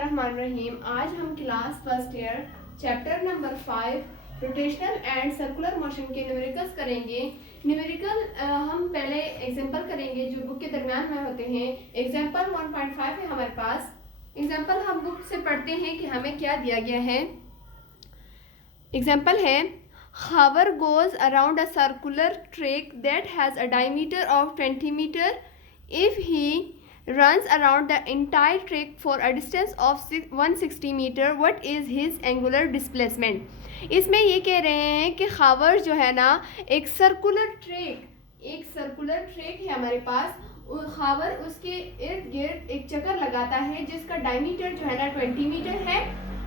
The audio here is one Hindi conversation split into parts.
बिस्मिल्लाहिर्रहमानिर्रहीम। आज हम class first year chapter number 5 rotational and circular motion के न्यूमेरिकल्स करेंगे। न्यूमेरिकल हम पहले एग्जांपल करेंगे जो बुक के दरमियान में होते हैं। एग्जांपल 1.5 है हमारे पास। एग्जांपल हम बुक से पढ़ते हैं कि हमें क्या दिया गया है। एग्जांपल है Hover goes around a circular track that has a diameter of 20 meter. If he runs around the entire track for a distance of 160 meter, what is his angular displacement? इसमें ये कह रहे हैं कि खावर जो है ना एक सर्कुलर ट्रैक है हमारे पास। खावर उसके इर्द गिर्द एक चक्कर लगाता है जिसका डायमीटर जो है ना 20 मीटर है,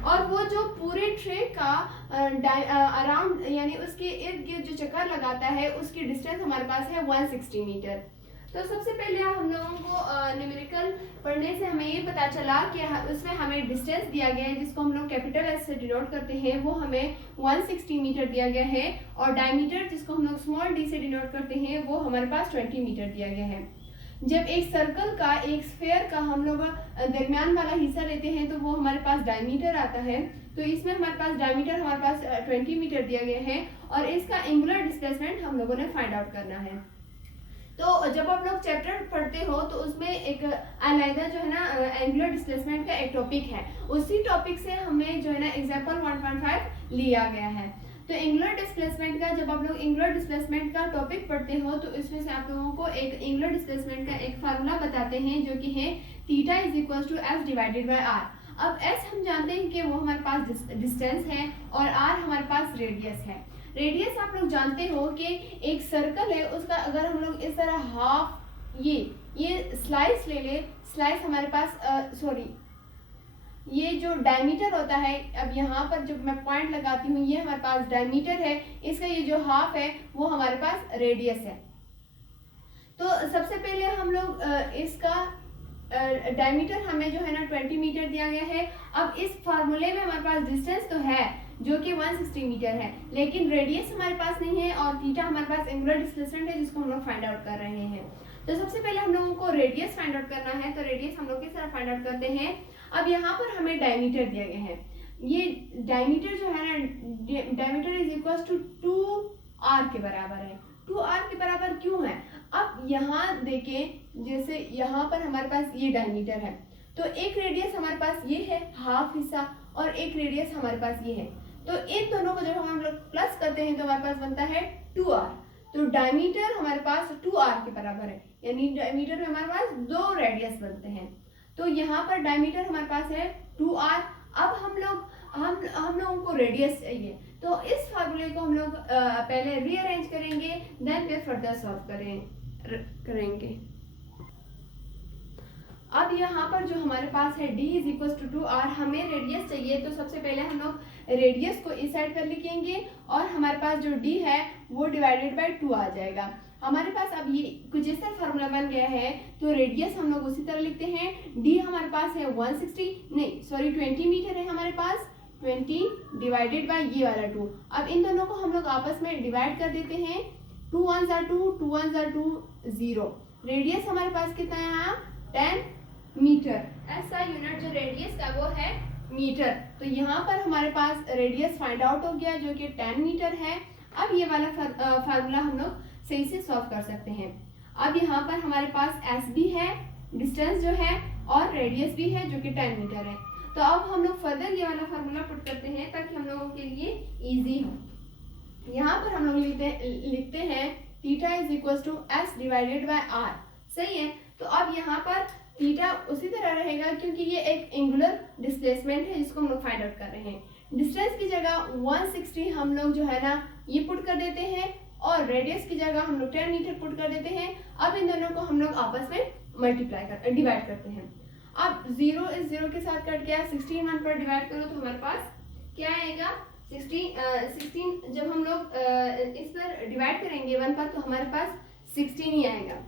और वो जो पूरे ट्रैक का अराउंड यानी उसके इर्द गिर्द जो चक्कर लगाता है उसकी डिस्टेंस हमारे पास है 160 मीटर। तो सबसे पहले हम लोगों को न्यूमेरिकल पढ़ने से हमें ये पता चला कि उसमें हमें डिस्टेंस दिया गया है जिसको हम लोग कैपिटल एस से डिनोट करते हैं, वो हमें 160 मीटर दिया गया है, और डायमीटर जिसको हम लोग स्मॉल डी से डिनोट करते हैं वो हमारे पास 20 मीटर दिया गया है। जब एक सर्कल का एक स्फीयर का हम लोग दरमियान वाला हिस्सा लेते हैं तो वो हमारे पास डायमीटर आता है। तो इसमें हमारे पास डायमीटर हमारे पास 20 मीटर दिया गया है, और इसका एंगुलर डिस्प्लेसमेंट हम लोगों ने फाइंड आउट करना है। तो जब आप लोग चैप्टर पढ़ते हो तो उसमें एक अलग जो है ना एंगुलर डिस्प्लेसमेंट का एक टॉपिक है, उसी टॉपिक से हमें जो है ना एग्जांपल 1.5 लिया गया है। तो एंगुलर डिस्प्लेसमेंट का जब आप लोग एंगुलर डिस्प्लेसमेंट का टॉपिक पढ़ते हो तो इसमें से आप लोगों को एक एंगुलर डिस्प्लेसमेंट का एक फार्मूला बताते हैं जो कि है theta is equal to S divided by R. अब एस हम जानते हैं कि वो हमारे पास डिस्टेंस है और आर हमारे पास रेडियस है। रेडियस आप लोग जानते हो कि एक सर्कल है उसका अगर हम लोग इस तरह हाफ ये स्लाइस ले ले, स्लाइस हमारे पास ये जो डायमीटर होता है, अब यहाँ पर जो मैं पॉइंट लगाती हूँ ये हमारे पास डायमीटर है, इसका ये जो हाफ है वो हमारे पास रेडियस है। तो सबसे पहले हम लोग इसका डायमीटर हमें जो है ना 20 मीटर दिया गया है। अब इस फार्मूले में हमारे पास डिस्टेंस तो है जो कि 160 मीटर है, लेकिन रेडियस हमारे पास नहीं है और थीटा हमारे पास एंगुलर डिस्प्लेसमेंट है जिसको हम लोग फाइंड आउट कर रहे हैं। तो सबसे पहले हम लोगों को रेडियस फाइंड आउट करना है। तो रेडियस हम लोग किस तरह फाइंड आउट करते हैं। अब यहाँ पर हमें डायमीटर दिया गया है। ये डायमीटर जो है ना diameter is equal to 2r के बराबर है। 2r के बराबर क्यों है। अब यहाँ देखें जैसे यहाँ पर हमारे पास ये डायमीटर है तो एक रेडियस हमारे पास ये है हाफ हिस्सा और एक रेडियस हमारे पास ये है। तो इन दोनों को जब हम लोग प्लस करते हैं तो हमारे पास बनता है 2r। तो डायमीटर हमारे पास 2r के बराबर है, यानी डायमीटर में हमारे पास दो रेडियस बनते हैं। तो यहाँ पर डायमीटर हमारे पास है 2r। अब हम लोगों को रेडियस चाहिए, तो इस फार्मूले को हम लोग पहले रीअरेंज करेंगे, देन फिर फर्दर सॉल्व करेंगे। अब यहाँ पर जो हमारे पास है d is equal to 2r, हमें रेडियस चाहिए। तो सबसे पहले हम लोग रेडियस को इस साइड पर लिखेंगे और हमारे पास जो d है वो डिवाइडेड बाय 2 आ जाएगा हमारे पास। अब ये कुछ इस तरह फार्मूला बन गया है, तो रेडियस हम लोग उसी तरह लिखते हैं। d हमारे पास है 20 मीटर है हमारे पास, 20 डिवाइडेड बाय ये वाला 2। अब इन दोनों को हम लोग आपस में डिवाइड कर देते हैं। 2 1 are 2, 2 1 are 2, 0। रेडियस हमारे पास कितना है यहाँ 10 मीटर। ऐसा यूनिट जो रेडियस का वो है मीटर। तो यहाँ पर हमारे पास रेडियस फाइंड आउट हो गया जो कि 10 मीटर है। अब ये वाला फार्मूला हम लोग सही से सॉल्व कर सकते हैं। अब यहाँ पर हमारे पास एस भी है, डिस्टेंस जो है, और रेडियस भी है जो कि 10 मीटर है। तो अब हम लोग फर्दर ये वाला फार्मूला पुट करते हैं ताकि हम लोगों के लिए इजी हो। यहाँ पर हम लोग लिखते हैं theta is equal to S divided by R. सही है। तो अब यहाँ पर थीटा उसी तरह रहेगा क्योंकि ये एक एंगुलर डिस्प्लेसमेंट है जिसको हम लोग फाइंड आउट कर रहे हैं। डिस्टेंस की जगह 160 हम लोग जो है ना ये पुट कर देते हैं, और रेडियस की जगह हम लोग 10 मीटर पुट कर देते हैं। अब इन दोनों को हम लोग आपस में डिवाइड करते हैं। अब 0 इस 0 के साथ कट गया, 16 1 पर डिवाइड करो तो हमारे पास क्या आएगा 16। जब हम लोग इस पर डिवाइड करेंगे 1 पर तो हमारे पास 16 ही आएगा।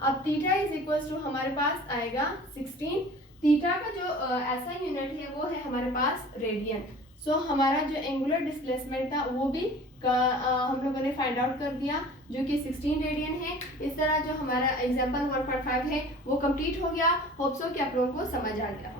अब थीटा इज इक्वल टू हमारे पास आएगा 16। थीटा का जो ऐसा यूनिट है वो है हमारे पास रेडियन। सो हमारा जो एंगुलर डिस्प्लेसमेंट था वो भी हम लोगों ने फाइंड आउट कर दिया जो कि 16 रेडियन है। इस तरह जो हमारा एग्जांपल 1.5 है वो कंप्लीट हो गया। होप सो कि आप लोगों को समझ आ गया।